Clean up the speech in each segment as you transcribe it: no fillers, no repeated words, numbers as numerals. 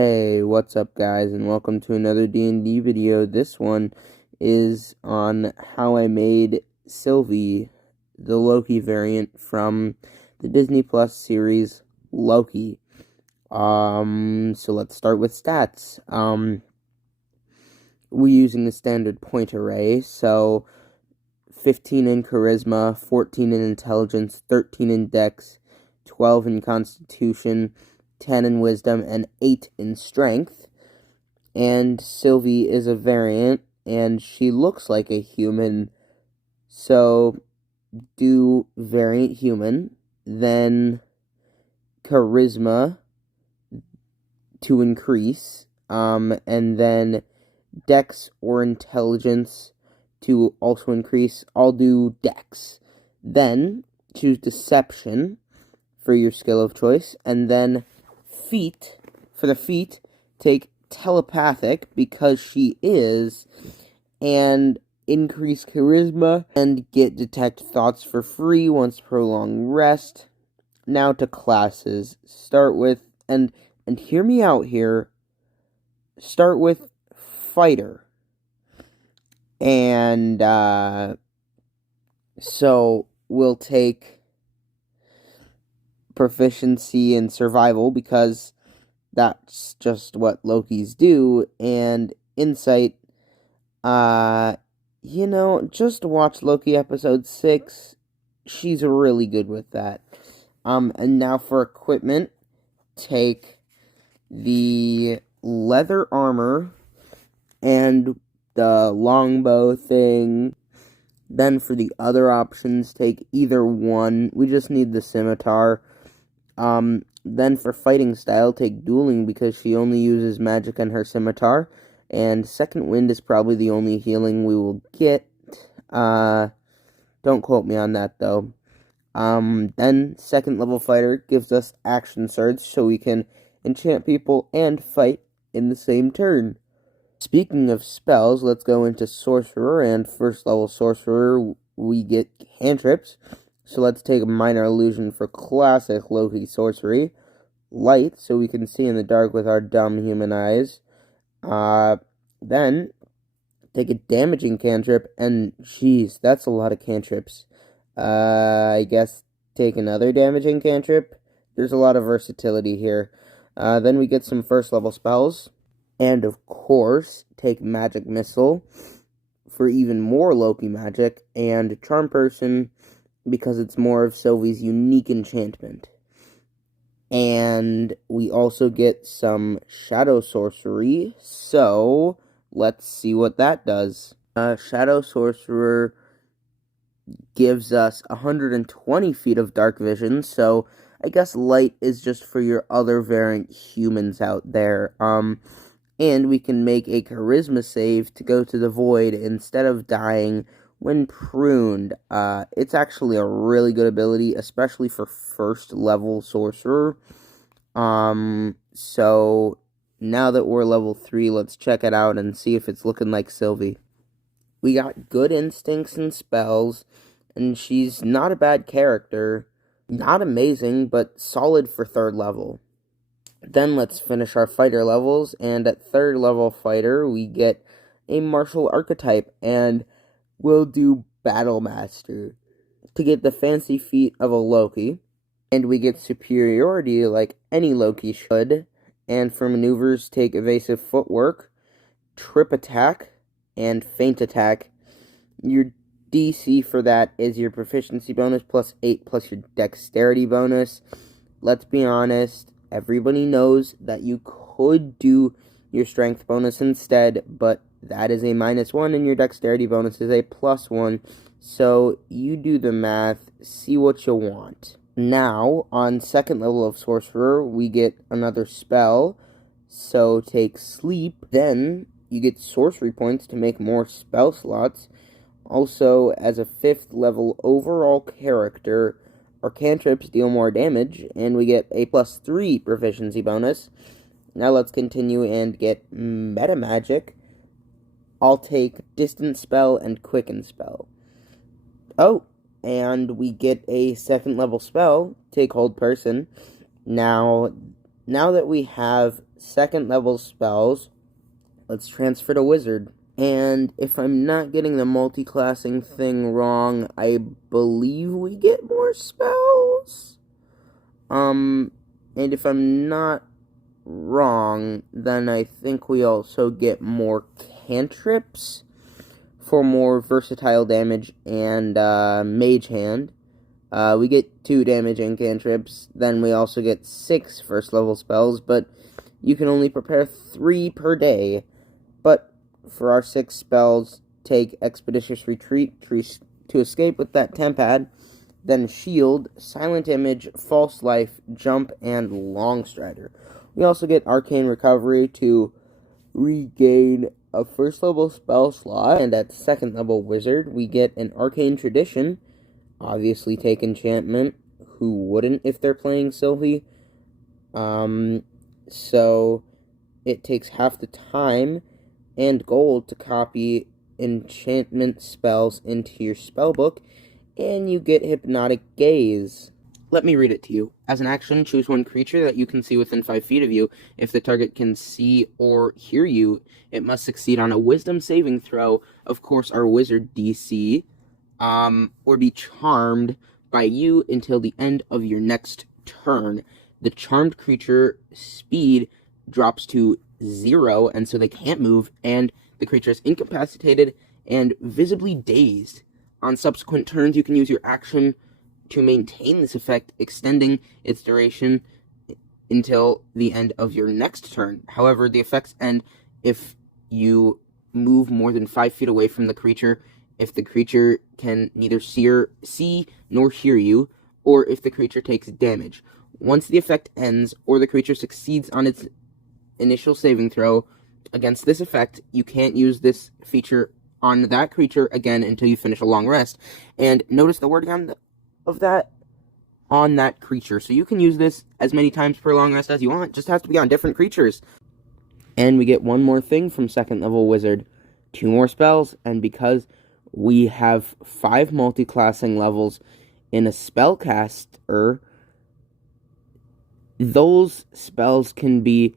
Hey, what's up guys, and welcome to another D&D video. This one is on how I made Sylvie, the Loki variant from the Disney Plus series Loki. So let's start with stats. We're using the standard point array, so 15 in charisma, 14 in intelligence, 13 in dex, 12 in constitution, 10 in wisdom, and 8 in strength. And Sylvie is a variant, and she looks like a human. So do variant human, then charisma to increase, and then dex or intelligence to also increase. I'll do dex. Then choose deception for your skill of choice, and then feet, for the feet, take telepathic because she is, and increase charisma, and get detect thoughts for free once per long rest. Now to classes. Start with, and hear me out here, start with fighter. And, so we'll take proficiency in survival because that's just what Lokis do, and insight. Just watch Loki episode 6. She's really good with that. And now for equipment, take the leather armor and the longbow thing. Then for the other options, take either one. We just need the scimitar. Then for fighting style, take dueling because she only uses magic and her scimitar. And second wind is probably the only healing we will get. Don't quote me on that though. Then second level fighter gives us action surge so we can enchant people and fight in the same turn. Speaking of spells, let's go into sorcerer, and first level sorcerer we get cantrips. So let's take minor illusion for classic Loki sorcery. Light, so we can see in the dark with our dumb human eyes. Then take a damaging cantrip, and jeez, that's a lot of cantrips. I guess take another damaging cantrip. There's a lot of versatility here. Then we get some first level spells. And of course, take magic missile for even more Loki magic, and charm person because it's more of Sylvie's unique enchantment. And we also get some shadow sorcery, so let's see what that does. Shadow sorcerer gives us 120 feet of dark vision, so I guess light is just for your other variant humans out there. And we can make a charisma save to go to the void instead of dying when pruned. It's actually a really good ability, especially for first level sorcerer. So now that we're level 3, let's check it out and see if it's looking like Sylvie. We got good instincts and spells, and she's not a bad character. Not amazing, but solid for third level. Then let's finish our fighter levels, and at third level fighter, we get a martial archetype, and we'll do Battle Master to get the fancy feat of a Loki, and we get superiority like any Loki should, and for maneuvers, take evasive footwork, trip attack, and feint attack. Your DC for that is your proficiency bonus plus 8 plus your dexterity bonus. Let's be honest, everybody knows that you could do your strength bonus instead, but that is a -1 and your dexterity bonus is a +1. So you do the math, see what you want. Now, on second level of sorcerer, we get another spell. So take sleep, then you get sorcery points to make more spell slots. Also, as a 5th level overall character, our cantrips deal more damage, and we get a +3 proficiency bonus. Now let's continue and get meta magic. I'll take distant spell and quicken spell. Oh, and we get a 2nd level spell, take hold person. Now that we have second level spells, let's transfer to Wizard. And if I'm not getting the multi-classing thing wrong, I believe we get more spells. And if I'm not wrong, then I think we also get more cantrips for more versatile damage and Mage Hand. We get 2 damage and cantrips. Then we also get 6 first level spells, but you can only prepare 3 per day. But for our 6 spells, take Expeditious Retreat to escape with that Tempad, then Shield, Silent Image, False Life, Jump, and Long Strider. We also get Arcane Recovery to regain a first level spell slot, and at second level Wizard, we get an Arcane Tradition. Obviously take Enchantment. Who wouldn't if they're playing Sylvie? So it takes half the time and gold to copy enchantment spells into your spellbook, and you get Hypnotic Gaze. Let me read it to you. As an action, choose one creature that you can see within 5 feet of you. If the target can see or hear you, it must succeed on a Wisdom saving throw, of course our Wizard DC, or be charmed by you until the end of your next turn. The charmed creature speed drops to 0, and so they can't move, and the creature is incapacitated and visibly dazed. On subsequent turns, you can use your action to maintain this effect, extending its duration until the end of your next turn. However, the effects end if you move more than 5 feet away from the creature, if the creature can neither see nor hear you, or if the creature takes damage. Once the effect ends, or the creature succeeds on its initial saving throw against this effect, you can't use this feature on that creature again until you finish a long rest. And notice the wording of that, on that creature. So you can use this as many times per long rest as you want, just has to be on different creatures. And we get one more thing from second level Wizard, 2 more spells, and because we have 5 multi-classing levels in a spellcaster, those spells can be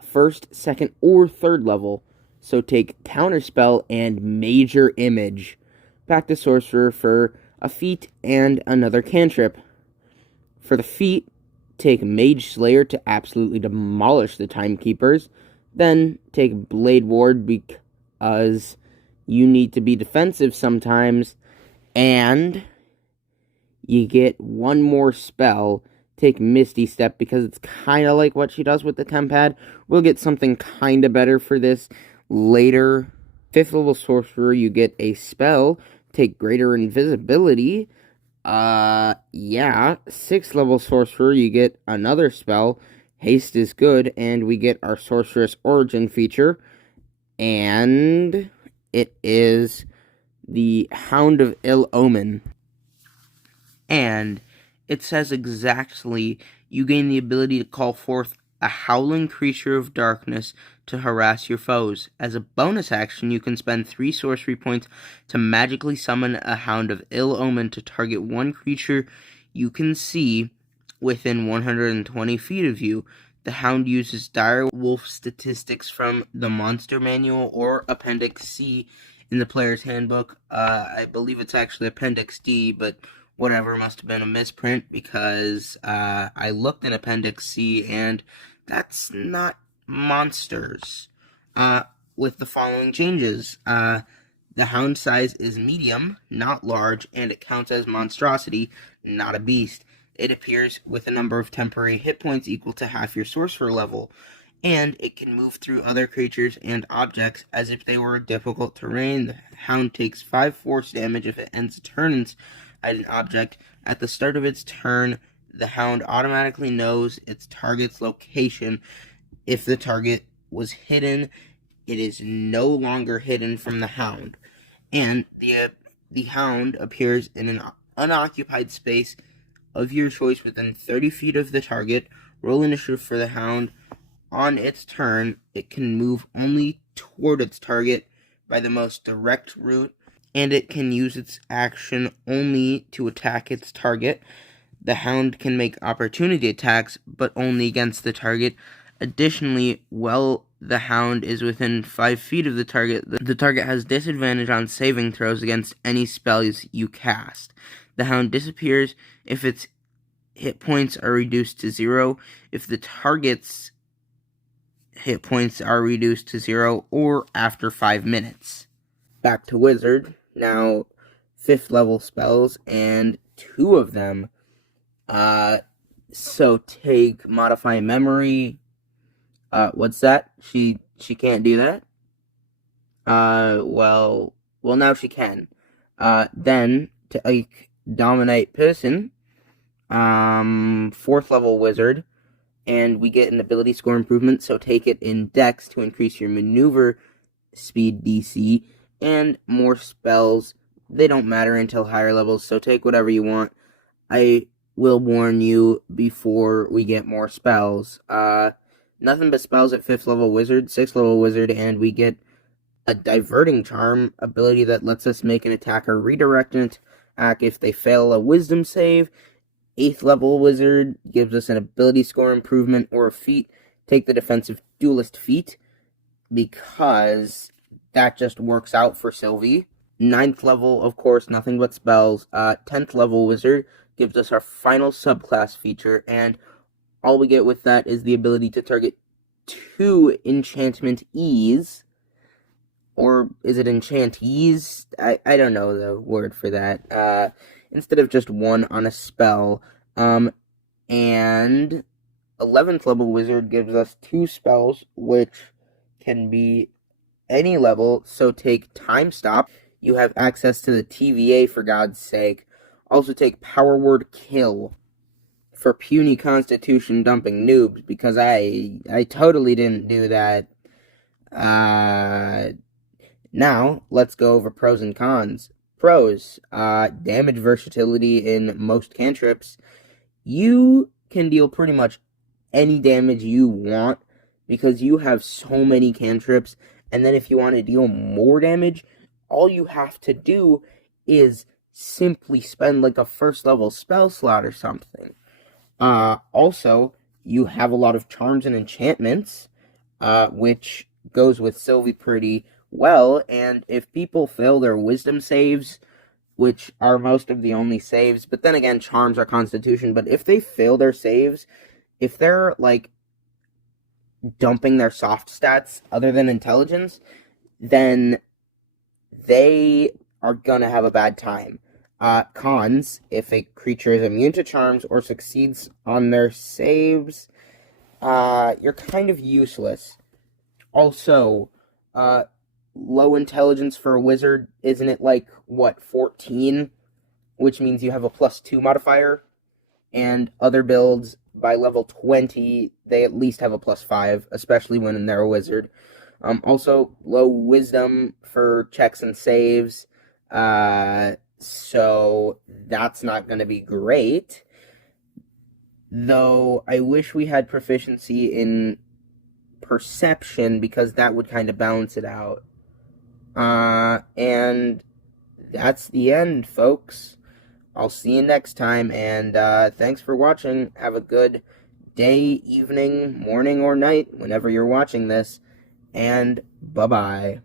first, second, or third level. So take Counterspell and Major Image. Back to Sorcerer for a feat and another cantrip. For the feat, take Mage Slayer to absolutely demolish the Timekeepers. Then take Blade Ward because you need to be defensive sometimes. And you get one more spell. Take Misty Step because it's kind of like what she does with the Tempad. We'll get something kind of better for this later. 5th level Sorcerer, you get a spell. Take Greater Invisibility. 6th level Sorcerer, you get another spell. Haste is good, and we get our Sorceress Origin feature. And it is the Hound of Ill Omen. And it says exactly, you gain the ability to call forth a howling creature of darkness to harass your foes. As a bonus action, you can spend 3 sorcery points to magically summon a Hound of Ill Omen to target one creature you can see within 120 feet of you. The Hound uses dire wolf statistics from the Monster Manual or Appendix C in the player's handbook. I believe it's actually Appendix D, but whatever, must have been a misprint because I looked in Appendix C and that's not monsters. With the following changes. The Hound size is medium, not large, and it counts as monstrosity, not a beast. It appears with a number of temporary hit points equal to half your sorcerer level, and it can move through other creatures and objects as if they were difficult terrain. The Hound takes 5 force damage if it ends a turn inside an object. At the start of its turn, the Hound automatically knows its target's location. If the target was hidden, it is no longer hidden from the Hound. And the Hound appears in an unoccupied space of your choice within 30 feet of the target. Roll initiative for the Hound. On its turn, it can move only toward its target by the most direct route, and it can use its action only to attack its target. The Hound can make opportunity attacks, but only against the target Additionally, while the hound is within 5 feet of the target has disadvantage on saving throws against any spells you cast. The hound disappears if its hit points are reduced to 0, if the target's hit points are reduced to 0, or after 5 minutes. Back to Wizard. Now, 5th level spells, and 2 of them. So take Modify Memory. What's that? She can't do that? Well, now she can. Then, take Dominate Person. 4th level Wizard. And we get an ability score improvement, so take it in Dex to increase your maneuver speed DC, and more spells. They don't matter until higher levels, so take whatever you want. I will warn you before we get more spells. Nothing but spells at 5th level Wizard, 6th level Wizard, and we get a Diverting Charm ability that lets us make an attacker redirect an attack if they fail a Wisdom save. 8th level Wizard gives us an ability score improvement or a feat. Take the Defensive Duelist feat, because that just works out for Sylvie. 9th level, of course, nothing but spells. 10th level Wizard gives us our final subclass feature, and all we get with that is the ability to target 2 enchantment E's. Or is it enchantees? I don't know the word for that. Instead of just 1 on a spell. And 11th level Wizard gives us 2 spells, which can be any level, so take Time Stop. You have access to the TVA, for God's sake. Also take Power Word Kill for puny constitution dumping noobs, because I totally didn't do that. Now, let's go over pros and cons. Pros, damage versatility in most cantrips. You can deal pretty much any damage you want, because you have so many cantrips, and then if you want to deal more damage, all you have to do is simply spend like a 1st level spell slot or something. Also, you have a lot of charms and enchantments, which goes with Sylvie pretty well, and if people fail their wisdom saves, which are most of the only saves, but then again, charms are constitution, but if they fail their saves, if they're, like, dumping their soft stats other than intelligence, then they are gonna have a bad time. Cons, if a creature is immune to charms or succeeds on their saves, you're kind of useless. Also, low intelligence for a wizard, isn't it like, 14? Which means you have a +2 modifier, and other builds, by level 20, they at least have a +5, especially when they're a wizard. Also, low wisdom for checks and saves, so that's not going to be great. Though, I wish we had proficiency in perception, because that would kind of balance it out. And that's the end, folks. I'll see you next time, and thanks for watching. Have a good day, evening, morning, or night, whenever you're watching this, and bye-bye.